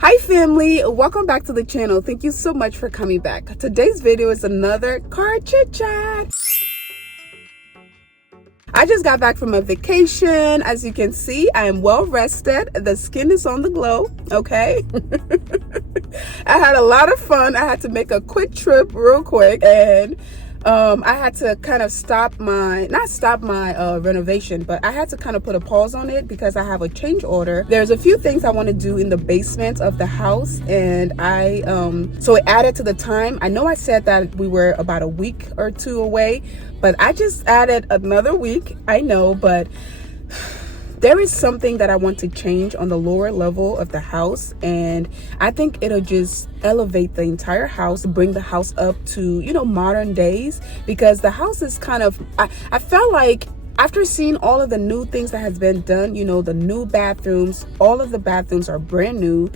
Hi family, welcome back to the channel. Thank you so much for coming back. Today's video is another car chit chat. I just got back from a vacation. As you can see, I am well rested. The skin is on the glow, okay? I had a lot of fun. I had to make a quick trip real quick, and I had to kind of not stop my renovation, but I had to kind of put a pause on it because I have a change order. There's a few things I want to do in the basement of the house, and so it added to the time. I know I said that we were about a week or two away, but I just added another week. I know, but there is something that I want to change on the lower level of the house, and I think it'll just elevate the entire house, bring the house up to, modern days, because the house is kind of, I felt like after seeing all of the new things that has been done, the new bathrooms, all of the bathrooms are brand new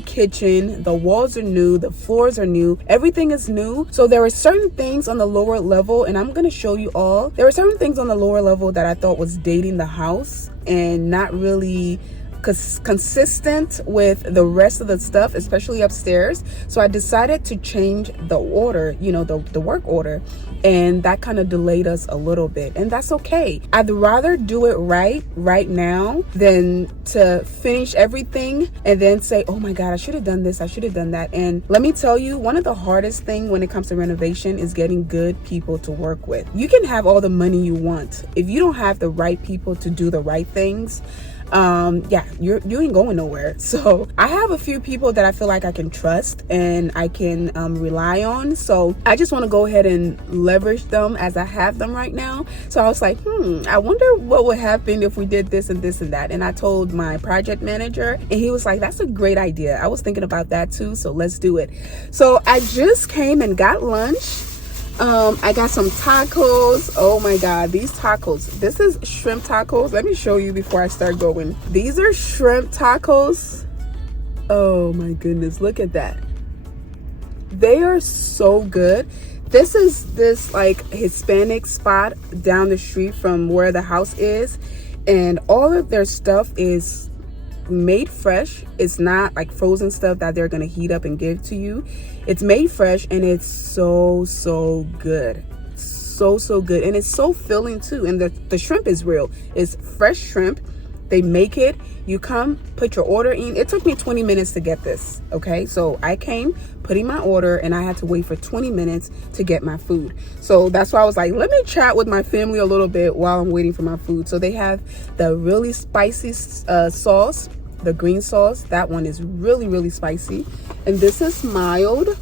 kitchen, the walls are new, the floors are new, everything is new. So there are certain things on the lower level, and I'm going to show you all. There are certain things on the lower level that I thought was dating the house and not really consistent with the rest of the stuff, especially upstairs. So I decided to change the order, the work order, and that kind of delayed us a little bit, and that's okay. I'd rather do it right now than to finish everything and then say, oh my god, I should have done this, I should have done that. And let me tell you, one of the hardest things when it comes to renovation is getting good people to work with. You can have all the money you want, if you don't have the right people to do the right things, you ain't going nowhere. So I have a few people that I feel like I can trust and I can rely on, so I just want to go ahead and leverage them as I have them right now. So I was like, I wonder what would happen if we did this and this and that. And I told my project manager, and he was like, that's a great idea. I was thinking about that too, so let's do it. So I just came and got lunch. I got some tacos. Oh my god, these tacos. This is shrimp tacos. Let me show you before I start going. These are shrimp tacos. Oh my goodness, look at that. They are so good. This is this like Hispanic spot down the street from where the house is, and all of their stuff is made fresh. It's not like frozen stuff that they're gonna heat up and give to you. It's made fresh, and it's so good, so good, and it's so filling too. And the shrimp is real. It's fresh shrimp. They make it. You come, put your order in. It took me 20 minutes to get this, okay? So I came, put in my order, and I had to wait for 20 minutes to get my food. So that's why I was like, let me chat with my family a little bit while I'm waiting for my food. So they have the really spicy sauce, the green sauce. That one is really spicy. And this is mild.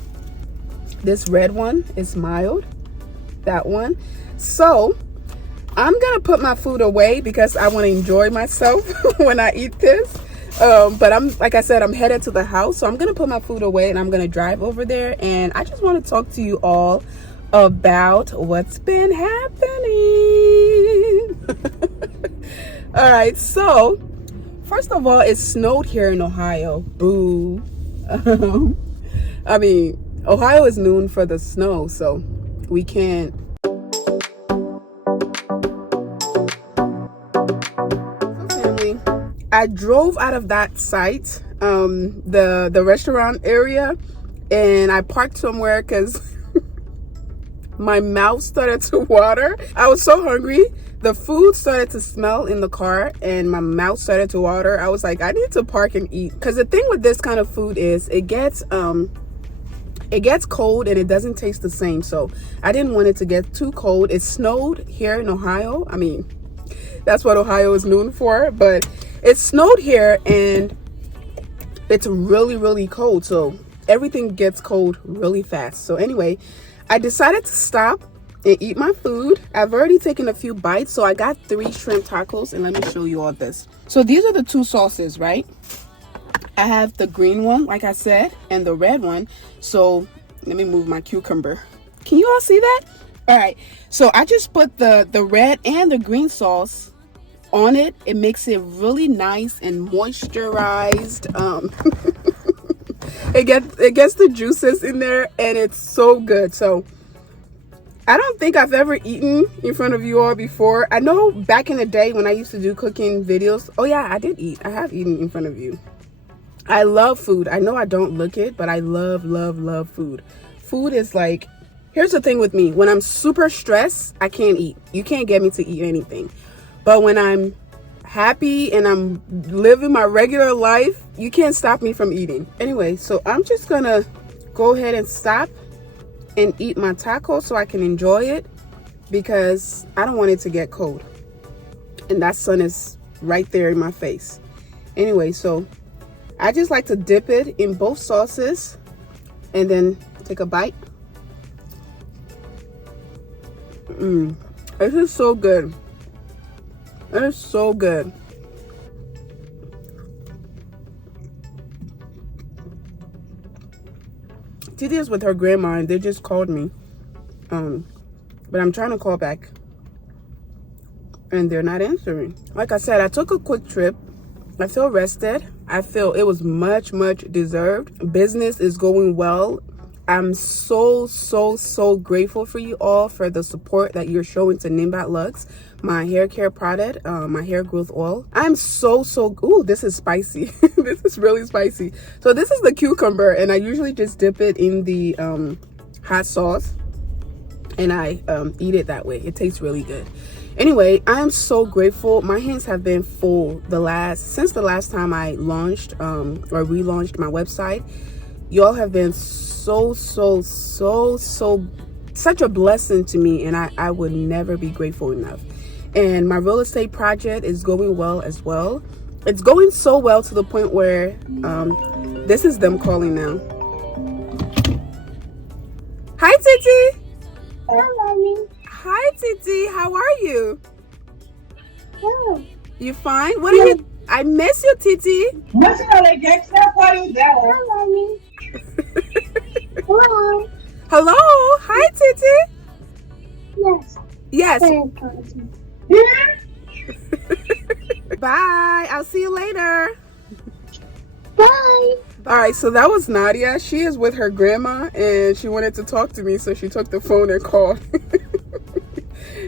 This red one is mild. That one. So I'm gonna put my food away because I want to enjoy myself when I eat this. But like I said, I'm headed to the house, so I'm gonna put my food away and I'm gonna drive over there, and I just want to talk to you all about what's been happening. All right, so first of all, it snowed here in Ohio. Boo. I mean, Ohio is known for the snow, so we can't. I drove out of that site, the restaurant area, and I parked somewhere because my mouth started to water. I was so hungry. The food started to smell in the car and my mouth started to water. I was like, I need to park and eat, because the thing with this kind of food is it gets cold and it doesn't taste the same. So I didn't want it to get too cold. It snowed here in Ohio. I mean, that's what Ohio is known for, but it snowed here and it's really cold. So everything gets cold really fast. So anyway, I decided to stop and eat my food. I've already taken a few bites. So I got 3 shrimp tacos, and let me show you all this. So these are the 2 sauces, right? I have the green one, like I said, and the red one. So let me move my cucumber. Can you all see that? All right. So I just put the red and the green sauce on it. It makes it really nice and moisturized. It gets the juices in there, and it's so good. So I don't think I've ever eaten in front of you all before. I know back in the day when I used to do cooking videos. Oh yeah, I did eat. I have eaten in front of you. I love food. I know I don't look it, but I love, love, love food. Food is like, here's the thing with me. When I'm super stressed, I can't eat. You can't get me to eat anything. But when I'm happy and I'm living my regular life, you can't stop me from eating. Anyway, so I'm just gonna go ahead and stop and eat my taco so I can enjoy it, because I don't want it to get cold. And that sun is right there in my face. Anyway, so I just like to dip it in both sauces and then take a bite. This is so good. It is so good. Titi is with her grandma and they just called me. But I'm trying to call back and they're not answering. Like I said, I took a quick trip. I feel rested. I feel it was much, much deserved. Business is going well. I'm so, so, so grateful for you all for the support that you're showing to Nimbat Lux, my hair care product, my hair growth oil. I'm so, ooh, this is spicy. This is really spicy. So this is the cucumber, and I usually just dip it in the hot sauce, and I eat it that way. It tastes really good. Anyway, I am so grateful. My hands have been full since the last time I launched or relaunched my website. Y'all have been so, such a blessing to me, and I would never be grateful enough. And my real estate project is going well as well. It's going so well to the point where this is them calling now. Hi, Titi. Hi, Mommy. Hi, Titi. How are you? Oh. You fine? What are you? I miss you, Titi. Hi, Mommy. Hello. Hello. Hi, Titi. Yes. Yes. Very important. Bye. I'll see you later. Bye. All right, so that was Nadia. She is with her grandma and she wanted to talk to me, so she took the phone and called.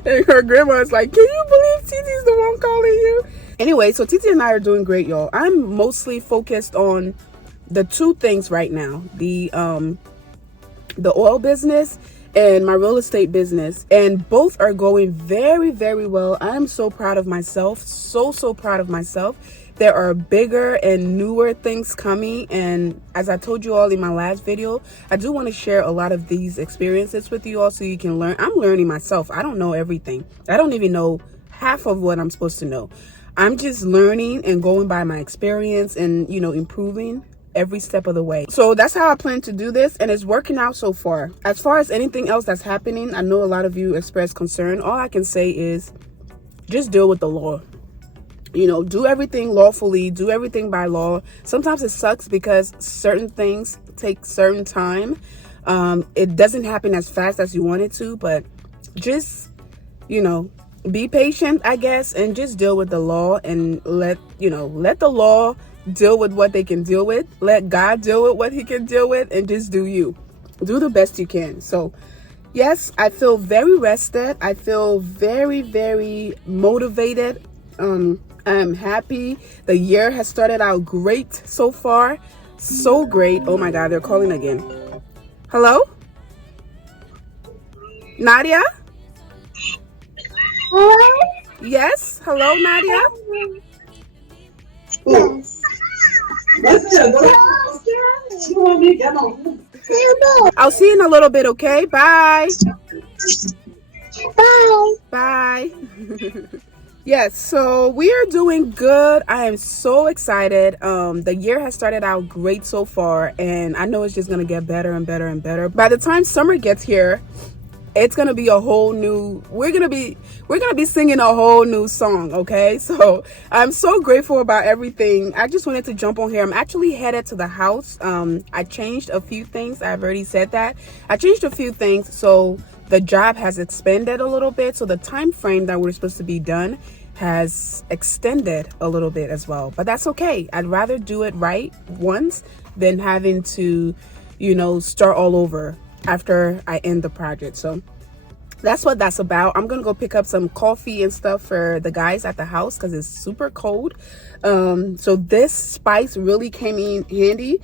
And her grandma is like, can you believe Titi's the one calling you? Anyway, so Titi and I are doing great, y'all. I'm mostly focused on the two things right now. The oil business and my real estate business. And both are going very, very well. I'm so proud of myself. So proud of myself. There are bigger and newer things coming, and as I told you all in my last video, I do want to share a lot of these experiences with you all so you can learn. I'm learning myself. I don't know everything. I don't even know half of what I'm supposed to know. I'm just learning and going by my experience and, you know, improving every step of the way. So that's how I plan to do this, and it's working out so far. As far as anything else that's happening, I know a lot of you express concern. All I can say is just deal with the law. You know, do everything lawfully, do everything by law. Sometimes it sucks because certain things take certain time. It doesn't happen as fast as you want it to, but just, you know, be patient, I guess, and just deal with the law and let the law deal with what they can deal with. Let God deal with what he can deal with, and just do you. Do the best you can. So yes, I feel very rested. I feel very, very motivated. I'm happy. The year has started out great so far. So great. Oh my God, they're calling again. Hello? Nadia? Hello? Yes? Hello, Nadia? Yes. I'll see you in a little bit, okay? Bye. Bye. Bye. Yes, so we are doing good. I am so excited. The year has started out great so far, and I know it's just gonna get better and better and better. By the time summer gets here, it's gonna be a whole new, we're gonna be singing a whole new song, okay? So I'm so grateful about everything. I just wanted to jump on here. I'm actually headed to the house. I changed a few things. I've already said that. I changed a few things, so the job has expanded a little bit. So the time frame that we're supposed to be done has extended a little bit as well, but that's okay. I'd rather do it right once than having to, you know, start all over after I end the project. So that's what that's about. I'm gonna go pick up some coffee and stuff for the guys at the house because it's super cold. So this spice really came in handy.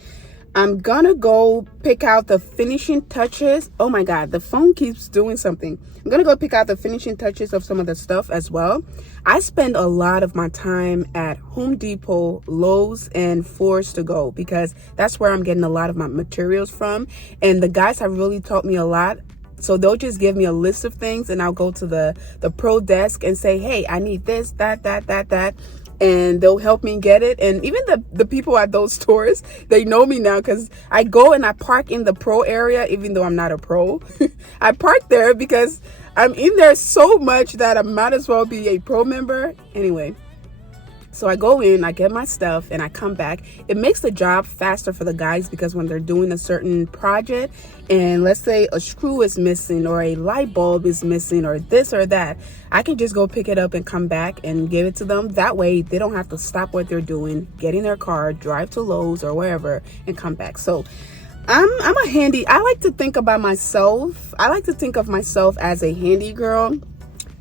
I'm gonna go pick out the finishing touches. Oh my god, the phone keeps doing something. I'm gonna go pick out the finishing touches of some of the stuff as well. I spend a lot of my time at Home Depot, Lowe's, and Force to Go because that's where I'm getting a lot of my materials from. And the guys have really taught me a lot. So they'll just give me a list of things and I'll go to the pro desk and say, hey, I need this, that. And they'll help me get it. And even the people at those stores, they know me now because I go and I park in the pro area, even though I'm not a pro. I park there because I'm in there so much that I might as well be a pro member. Anyway, so I go in, I get my stuff, and I come back. It makes the job faster for the guys because when they're doing a certain project and let's say a screw is missing or a light bulb is missing or this or that, I can just go pick it up and come back and give it to them. That way they don't have to stop what they're doing, get in their car, drive to Lowe's or wherever and come back. So I'm a handy. I like to think about myself. I like to think of myself as a handy girl,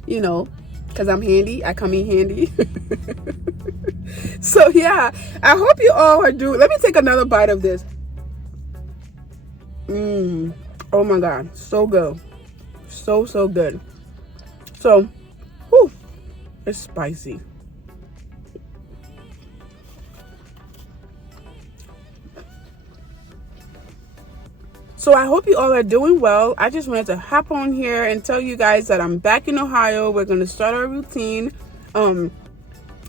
you know, because I'm handy. I come in handy. So yeah, I hope you all are doing. Let me take another bite of this. Oh my god, so good, so good. So whew, it's spicy. So I hope you all are doing well. I just wanted to hop on here and tell you guys that I'm back in Ohio. We're going to start our routine,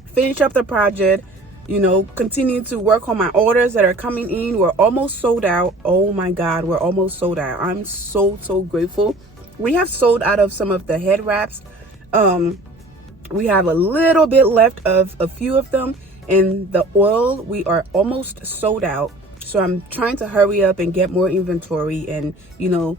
finish up the project, you know, continue to work on my orders that are coming in. We're almost sold out. Oh my God, we're almost sold out. I'm so grateful. We have sold out of some of the head wraps. We have a little bit left of a few of them, and the oil, we are almost sold out. So I'm trying to hurry up and get more inventory and, you know,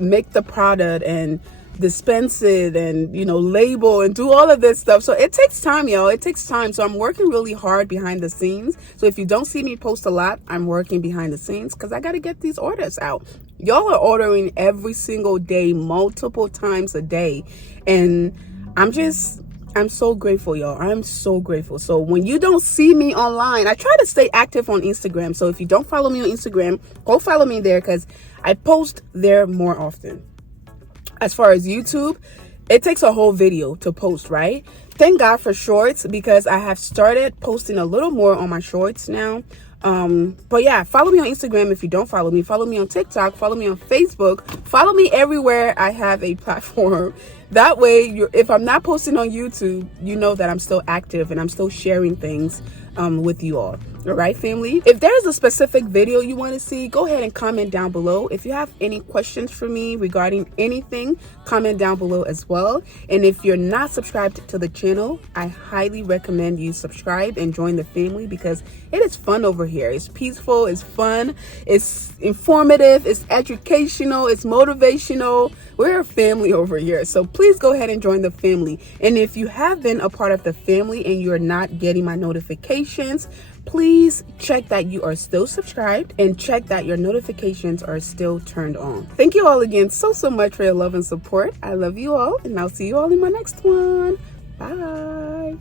make the product and dispense it and, you know, label and do all of this stuff. So it takes time, y'all. It takes time. So I'm working really hard behind the scenes. So if you don't see me post a lot, I'm working behind the scenes because I got to get these orders out. Y'all are ordering every single day, multiple times a day. And I'm so grateful, y'all. I'm so grateful. So when you don't see me online, I try to stay active on Instagram. So if you don't follow me on Instagram, go follow me there because I post there more often. As far as YouTube, it takes a whole video to post, right? Thank God for shorts because I have started posting a little more on my shorts now. But yeah, follow me on Instagram if you don't follow me. Follow me on TikTok. Follow me on Facebook. Follow me everywhere I have a platform. That way, if I'm not posting on YouTube, you know that I'm still active and I'm still sharing things with you all. All right, family? If there's a specific video you want to see, go ahead and comment down below. If you have any questions for me regarding anything, comment down below as well. And if you're not subscribed to the channel, I highly recommend you subscribe and join the family because it is fun over here. It's peaceful, it's fun, it's informative, it's educational, it's motivational. We're a family over here. So please go ahead and join the family. And if you have been a part of the family and you're not getting my notifications, please check that you are still subscribed and check that your notifications are still turned on. Thank you all again so much for your love and support. I love you all, and I'll see you all in my next one. Bye.